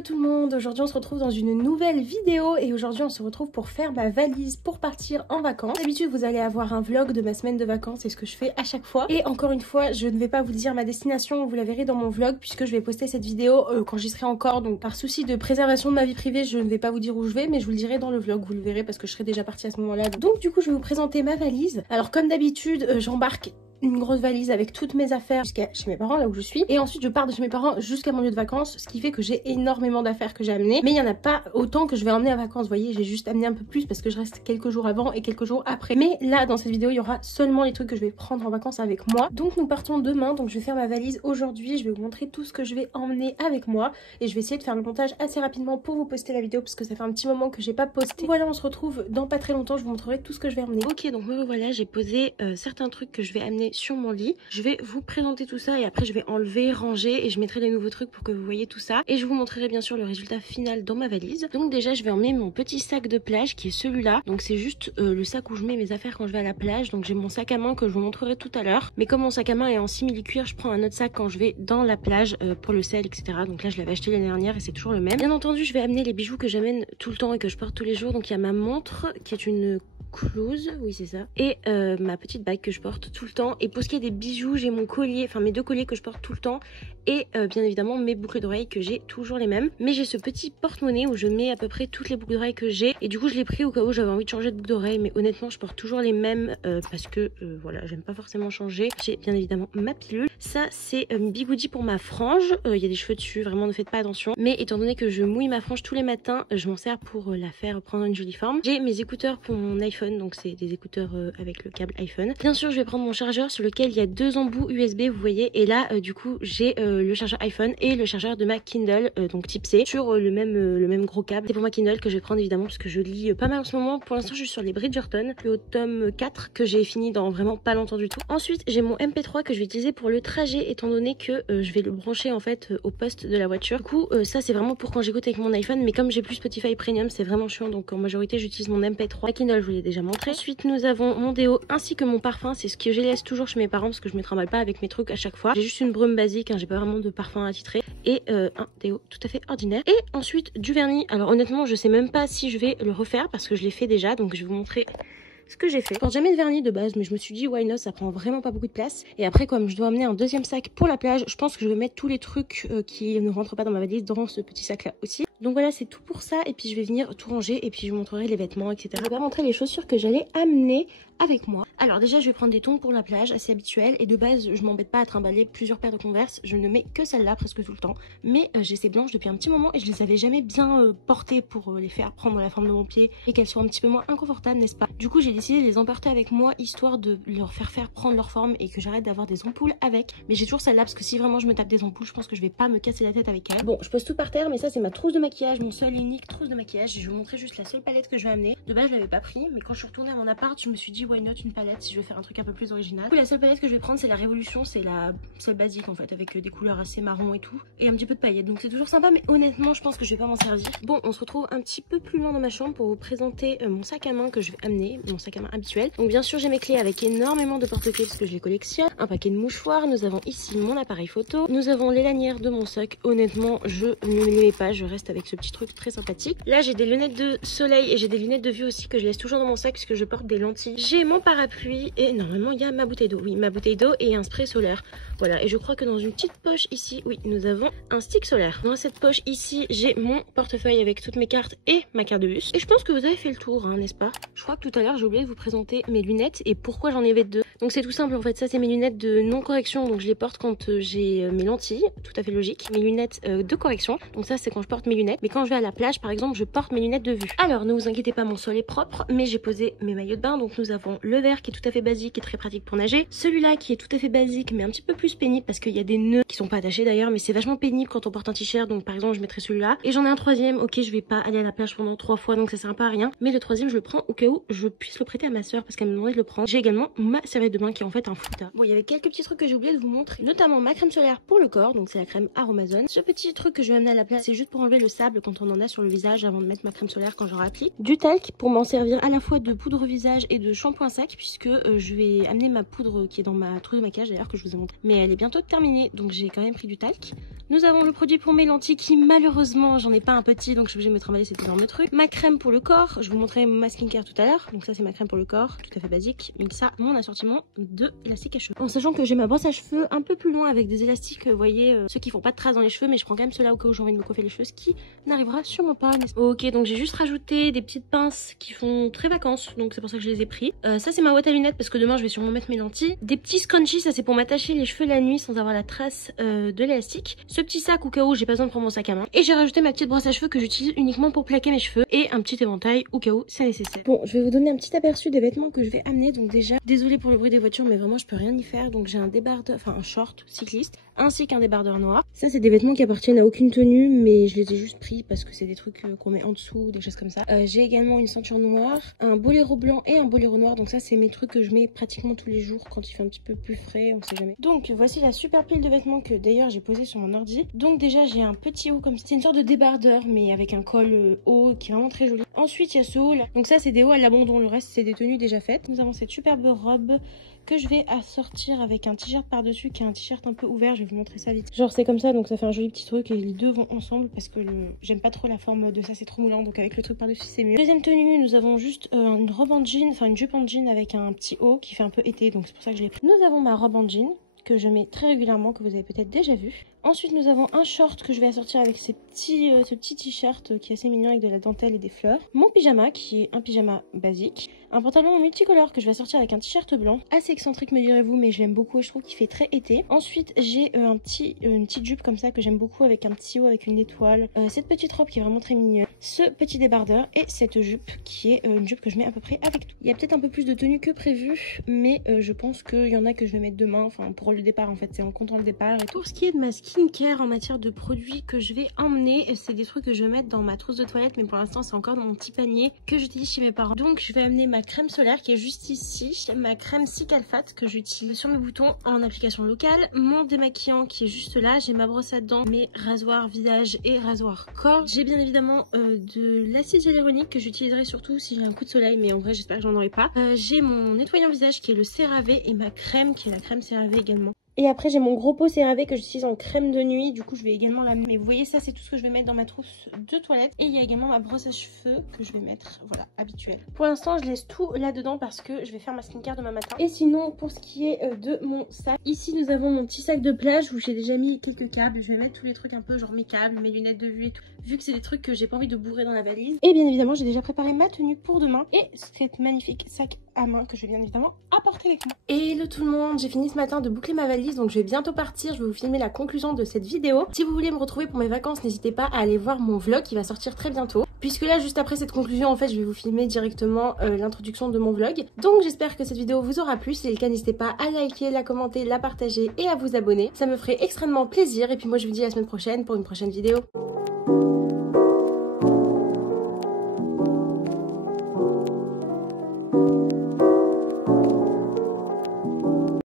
Hello tout le monde, aujourd'hui on se retrouve dans une nouvelle vidéo et aujourd'hui on se retrouve pour faire ma valise pour partir en vacances. D'habitude vous allez avoir un vlog de ma semaine de vacances, c'est ce que je fais à chaque fois. Et encore une fois, je ne vais pas vous dire ma destination, vous la verrez dans mon vlog puisque je vais poster cette vidéo quand j'y serai encore. Donc par souci de préservation de ma vie privée, je ne vais pas vous dire où je vais, mais je vous le dirai dans le vlog, vous le verrez parce que je serai déjà partie à ce moment-là. Donc du coup je vais vous présenter ma valise. Alors comme d'habitude, j'embarque une grosse valise avec toutes mes affaires jusqu'à chez mes parents, là où je suis. Et ensuite, je pars de chez mes parents jusqu'à mon lieu de vacances, ce qui fait que j'ai énormément d'affaires que j'ai amenées. Mais il n'y en a pas autant que je vais emmener à vacances. Vous voyez, j'ai juste amené un peu plus parce que je reste quelques jours avant et quelques jours après. Mais là, dans cette vidéo, il y aura seulement les trucs que je vais prendre en vacances avec moi. Donc, nous partons demain. Donc, je vais faire ma valise aujourd'hui. Je vais vous montrer tout ce que je vais emmener avec moi. Et je vais essayer de faire le montage assez rapidement pour vous poster la vidéo parce que ça fait un petit moment que j'ai pas posté. Voilà, on se retrouve dans pas très longtemps. Je vous montrerai tout ce que je vais emmener. Ok, donc me revoilà. J'ai posé certains trucs que je vais amener sur mon lit. Je vais vous présenter tout ça et après je vais enlever, ranger et je mettrai des nouveaux trucs pour que vous voyez tout ça. Et je vous montrerai bien sûr le résultat final dans ma valise. Donc déjà je vais emmener mon petit sac de plage qui est celui-là. Donc c'est juste le sac où je mets mes affaires quand je vais à la plage. Donc j'ai mon sac à main que je vous montrerai tout à l'heure. Mais comme mon sac à main est en simili-cuir, je prends un autre sac quand je vais dans la plage pour le sel, etc. Donc là je l'avais acheté l'année dernière et c'est toujours le même. Bien entendu je vais amener les bijoux que j'amène tout le temps et que je porte tous les jours. Donc il y a ma montre qui est une close, oui c'est ça, et ma petite bague que je porte tout le temps. Et pour ce qui est des bijoux, j'ai mon collier, enfin mes deux colliers que je porte tout le temps et bien évidemment mes boucles d'oreilles que j'ai toujours les mêmes. Mais j'ai ce petit porte-monnaie où je mets à peu près toutes les boucles d'oreilles que j'ai et du coup je l'ai pris au cas où j'avais envie de changer de boucle d'oreille, mais honnêtement je porte toujours les mêmes parce que voilà, j'aime pas forcément changer. J'ai bien évidemment ma pilule, ça c'est bigoudi pour ma frange, il y a des cheveux dessus, vraiment ne faites pas attention, mais étant donné que je mouille ma frange tous les matins, je m'en sers pour la faire prendre une jolie forme. J'ai mes écouteurs pour mon iPhone, donc c'est des écouteurs avec le câble iPhone. Bien sûr je vais prendre mon chargeur sur lequel il y a deux embouts USB, vous voyez, et là du coup j'ai le chargeur iPhone et le chargeur de ma Kindle, donc type C, sur le même gros câble. C'est pour ma Kindle que je vais prendre évidemment parce que je lis pas mal en ce moment. Pour l'instant je suis sur les Bridgerton, le tome 4 que j'ai fini dans vraiment pas longtemps du tout. Ensuite j'ai mon MP3 que je vais utiliser pour le trajet étant donné que je vais le brancher en fait au poste de la voiture. Du coup ça c'est vraiment pour quand j'écoute avec mon iPhone, mais comme j'ai plus Spotify Premium c'est vraiment chiant, donc en majorité j'utilise mon MP3. La Kindle je vous l'ai déjà montré. Ensuite nous avons mon déo ainsi que mon parfum, c'est ce que je laisse toujours chez mes parents parce que je me trimballe pas avec mes trucs à chaque fois. J'ai juste une brume basique, hein, j'ai pas vraiment de parfum attitré et un déo tout à fait ordinaire. Et ensuite du vernis. Alors honnêtement je sais même pas si je vais le refaire parce que je l'ai fait déjà, donc je vais vous montrer ce que j'ai fait. Je porte jamais de vernis de base, mais je me suis dit why not, ça prend vraiment pas beaucoup de place. Et après comme je dois amener un deuxième sac pour la plage, je pense que je vais mettre tous les trucs qui ne rentrent pas dans ma valise dans ce petit sac là aussi. Donc voilà, c'est tout pour ça, et puis je vais venir tout ranger et puis je vous montrerai les vêtements, etc. Je vais pas montrer les chaussures que j'allais amener avec moi. Alors déjà je vais prendre des tongs pour la plage, assez habituels, et de base je m'embête pas à trimballer plusieurs paires de Converse, je ne mets que celle-là presque tout le temps. Mais j'ai ces blanches depuis un petit moment et je les avais jamais bien portées pour les faire prendre la forme de mon pied et qu'elles soient un petit peu moins inconfortables, n'est-ce pas? Du coup j'ai décidé de les emporter avec moi histoire de leur faire prendre leur forme et que j'arrête d'avoir des ampoules avec. Mais j'ai toujours celle-là parce que si vraiment je me tape des ampoules, je pense que je vais pas me casser la tête avec elle. Bon, je pose tout par terre, mais ça c'est ma trousse de maquillage, mon seul et unique trousse de maquillage. Je vais vous montrer juste la seule palette que je vais amener. De base je l'avais pas pris, mais quand je suis retournée à mon appart, je me suis dit why not une palette si je vais faire un truc un peu plus original. Du coup, la seule palette que je vais prendre c'est la Révolution, c'est la seule basique en fait, avec des couleurs assez marron et tout, et un petit peu de paillettes, donc c'est toujours sympa, mais honnêtement je pense que je vais pas m'en servir. Bon, on se retrouve un petit peu plus loin dans ma chambre pour vous présenter mon sac à main que je vais amener, mon sac à main habituel. Donc bien sûr j'ai mes clés avec énormément de porte-clés parce que je les collectionne, un paquet de mouchoirs, nous avons ici mon appareil photo, nous avons les lanières de mon sac. Honnêtement je ne les mets pas, je reste avec ce petit truc très sympathique. Là j'ai des lunettes de soleil et j'ai des lunettes de vue aussi que je laisse toujours dans mon sac puisque je porte des lentilles. J'ai mon parapluie et normalement il y a ma bouteille d'eau, oui ma bouteille d'eau et un spray solaire. Voilà, et je crois que dans une petite poche ici, oui nous avons un stick solaire. Dans cette poche ici j'ai mon portefeuille avec toutes mes cartes et ma carte de bus. Et je pense que vous avez fait le tour, hein, n'est-ce pas? Je crois que tout à l'heure j'ai oublié de vous présenter mes lunettes et pourquoi j'en avais deux. Donc c'est tout simple en fait, ça c'est mes lunettes de non correction, donc je les porte quand j'ai mes lentilles, tout à fait logique. Mes lunettes de correction, donc ça c'est quand je porte mes lunettes, mais quand je vais à la plage par exemple je porte mes lunettes de vue. Alors ne vous inquiétez pas, mon sol est propre, mais j'ai posé mes maillots de bain. Donc nous avons le vert qui est tout à fait basique et très pratique pour nager, celui-là qui est tout à fait basique mais un petit peu plus pénible parce qu'il y a des nœuds qui sont pas attachés d'ailleurs, mais c'est vachement pénible quand on porte un t-shirt, donc par exemple je mettrai celui-là. Et j'en ai un troisième, ok je vais pas aller à la plage pendant 3 fois donc ça sert un peu à rien, mais le troisième je le prends au cas où je puisse le prêter à ma soeur parce qu'elle me demandait de le prendre. J'ai également ma serviette de bain qui est en fait un fouta. Bon, il y avait quelques petits trucs que j'ai oublié de vous montrer, notamment ma crème solaire pour le corps, donc c'est la crème Aromazone. Ce petit truc que je vais amener à la place, c'est juste pour enlever le sable quand on en a sur le visage avant de mettre ma crème solaire quand j'aurai appris. Du talc pour m'en servir à la fois de poudre visage et de shampoing point sec puisque je vais amener ma poudre qui est dans ma trousse de maquillage d'ailleurs que je vous ai montré. Mais elle est bientôt terminée donc j'ai quand même pris du talc. Nous avons le produit pour mes lentilles qui malheureusement j'en ai pas un petit donc je suis obligée de me trimballer cet énorme truc. Ma crème pour le corps, je vous montrais ma skincare tout à l'heure. Donc ça c'est ma crème pour le corps, tout à fait basique. Mais ça, mon assortiment de élastiques à cheveux. En sachant que j'ai ma brosse à cheveux un peu plus loin avec des élastiques, vous voyez, ceux qui font pas de traces dans les cheveux, mais je prends quand même ceux-là au cas où j'ai envie de me coiffer les cheveux, ce qui n'arrivera sûrement pas. Ok, donc j'ai juste rajouté des petites pinces qui font très vacances, donc c'est pour ça que je les ai pris. Ça c'est ma boîte à lunettes parce que demain je vais sûrement mettre mes lentilles. Des petits scrunchies, ça c'est pour m'attacher les cheveux la nuit sans avoir la trace de l'élastique. Ce petit sac au cas où j'ai pas besoin de prendre mon sac à main. Et j'ai rajouté ma petite brosse à cheveux que j'utilise uniquement pour plaquer mes cheveux et un petit éventail au cas où c'est nécessaire. Bon, je vais vous donner un petit aperçu des vêtements que je vais amener. Donc déjà, désolée pour le bruit des voitures, mais vraiment je peux rien y faire. Donc j'ai un débardeur, enfin un short cycliste, ainsi qu'un débardeur noir. Ça c'est des vêtements qui appartiennent à aucune tenue, mais je les ai juste pris parce que c'est des trucs qu'on met en dessous, des choses comme ça. J'ai également une ceinture noire, un boléro blanc et un boléro noir. Donc ça c'est mes trucs que je mets pratiquement tous les jours quand il fait un petit peu plus frais, on sait jamais. Donc voici la super pile de vêtements que d'ailleurs j'ai posé sur mon ordi. Donc déjà j'ai un petit haut comme ça, c'est une sorte de débardeur mais avec un col haut qui est vraiment très joli. Ensuite il y a ce haut là, donc ça c'est des hauts à l'abandon, le reste c'est des tenues déjà faites. Nous avons cette superbe robe que je vais assortir avec un t-shirt par dessus qui est un t-shirt un peu ouvert, je vais vous montrer ça vite. Genre c'est comme ça donc ça fait un joli petit truc et les deux vont ensemble parce que j'aime pas trop la forme de ça, c'est trop moulant, donc avec le truc par dessus c'est mieux. Deuxième tenue, nous avons juste une robe en jean, enfin une jupe en jean avec un petit haut qui fait un peu été, donc c'est pour ça que je l'ai pris. Nous avons ma robe en jean que je mets très régulièrement, que vous avez peut-être déjà vu. Ensuite nous avons un short que je vais assortir avec ce petit t-shirt qui est assez mignon avec de la dentelle et des fleurs. Mon pyjama qui est un pyjama basique. Un pantalon multicolore que je vais assortir avec un t-shirt blanc. Assez excentrique me direz-vous, mais je l'aime beaucoup et je trouve qu'il fait très été. Ensuite j'ai une petite jupe comme ça que j'aime beaucoup avec un petit haut avec une étoile. Cette petite robe qui est vraiment très mignonne. Ce petit débardeur et cette jupe qui est une jupe que je mets à peu près avec tout. Il y a peut-être un peu plus de tenue que prévu, mais je pense qu'il y en a que je vais mettre demain, enfin pour le départ en fait, c'est en comptant le départ. Et pour ce qui est de ma skincare en matière de produits que je vais emmener, c'est des trucs que je vais mettre dans ma trousse de toilette, mais pour l'instant c'est encore dans mon petit panier que j'utilise chez mes parents. Donc je vais amener ma crème solaire qui est juste ici, ma crème Cicalfate que j'utilise sur mes boutons en application locale, mon démaquillant qui est juste là, j'ai ma brosse à dents, mes rasoirs visage et rasoirs corps. J'ai bien évidemment de l'acide hyaluronique que j'utiliserai surtout si j'ai un coup de soleil, mais en vrai j'espère que j'en aurai pas. J'ai mon nettoyant visage qui est le CeraVe et ma crème qui est la crème CeraVe également. Et après j'ai mon gros pot CeraVe que j'utilise en crème de nuit, du coup je vais également l'amener. Mais vous voyez ça c'est tout ce que je vais mettre dans ma trousse de toilette. Et il y a également ma brosse à cheveux que je vais mettre, voilà, habituelle. Pour l'instant je laisse tout là-dedans parce que je vais faire ma skincare demain matin. Et sinon pour ce qui est de mon sac, ici nous avons mon petit sac de plage où j'ai déjà mis quelques câbles. Je vais mettre tous les trucs un peu genre mes câbles, mes lunettes de vue et tout, vu que c'est des trucs que j'ai pas envie de bourrer dans la valise. Et bien évidemment j'ai déjà préparé ma tenue pour demain et cet magnifique sac à main que je vais bien évidemment apporter avec moi. Hello tout le monde, j'ai fini ce matin de boucler ma valise donc je vais bientôt partir, je vais vous filmer la conclusion de cette vidéo. Si vous voulez me retrouver pour mes vacances, n'hésitez pas à aller voir mon vlog qui va sortir très bientôt. Puisque là juste après cette conclusion en fait je vais vous filmer directement l'introduction de mon vlog. Donc j'espère que cette vidéo vous aura plu, si c'est le cas n'hésitez pas à liker, la commenter, la partager et à vous abonner. Ça me ferait extrêmement plaisir et puis moi je vous dis à la semaine prochaine pour une prochaine vidéo.